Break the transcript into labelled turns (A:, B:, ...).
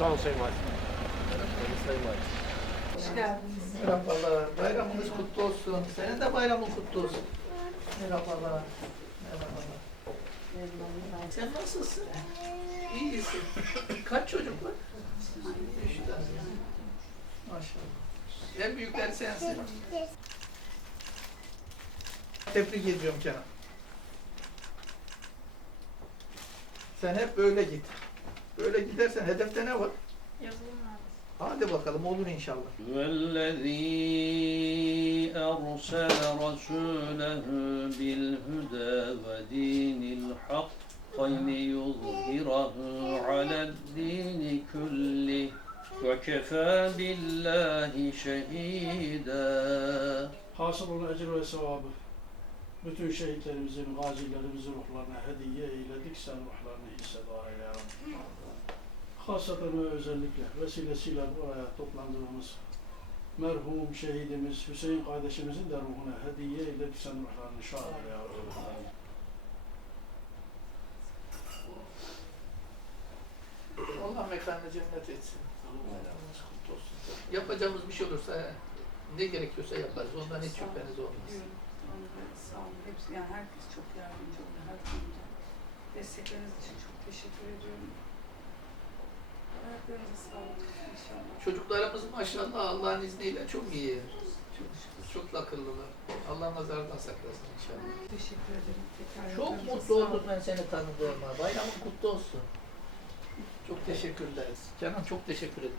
A: Sağ ol Sayın Valim.
B: Hoş geldiniz.
C: Merhabalar. Bayramınız kutlu olsun. Senin de bayramın kutlu olsun. Merhabalar. Merhabalar. Sen nasılsın? İyisin. Kaç çocuk var? Üç tane. Maşallah. En büyükleri sensin. Tebrik ediyorum Kenan. Sen hep böyle git. Böyle gidersen hedefte ne var? Hadi bakalım olur inşallah.
D: والذي أرسل رسوله بالهدى ودين الحق ليظهره على الدين كله وكفى بالله شهيدا
E: Hasıl olan ecir ve sevabı. Bütün şehitlerimizin, gazilerimizin ruhlarına hediye eyledik. Sen ruhlarını hissedar eyle ya Rabbi. Hasaten ve özellikle vesilesiyle buraya toplandığımız merhum şehidimiz Hüseyin kardeşimizin de ruhuna hediye eyledik. Sen ruhlarını eyle ya Rabbi.
C: Allah mekanını cennet etsin. Yapacağımız bir şey olursa ne gerekiyorsa yaparız. Ondan hiç şüpheniz olmaz.
B: Sağ olun. Hepsi, yani herkes çok yardımcı oldu her konuda. Destekleriniz için çok teşekkür ediyorum.
C: Çocuklarımız maşallah Allah'ın izniyle çok iyi. Çok, çok akıllılar. Allah nazardan saklasın inşallah.
B: Teşekkür ederim. Tekrar
C: Çok mutlu oldum ben seni tanıdığıma. Bayramın kutlu olsun. Çok teşekkürler. Canan çok teşekkür ederim.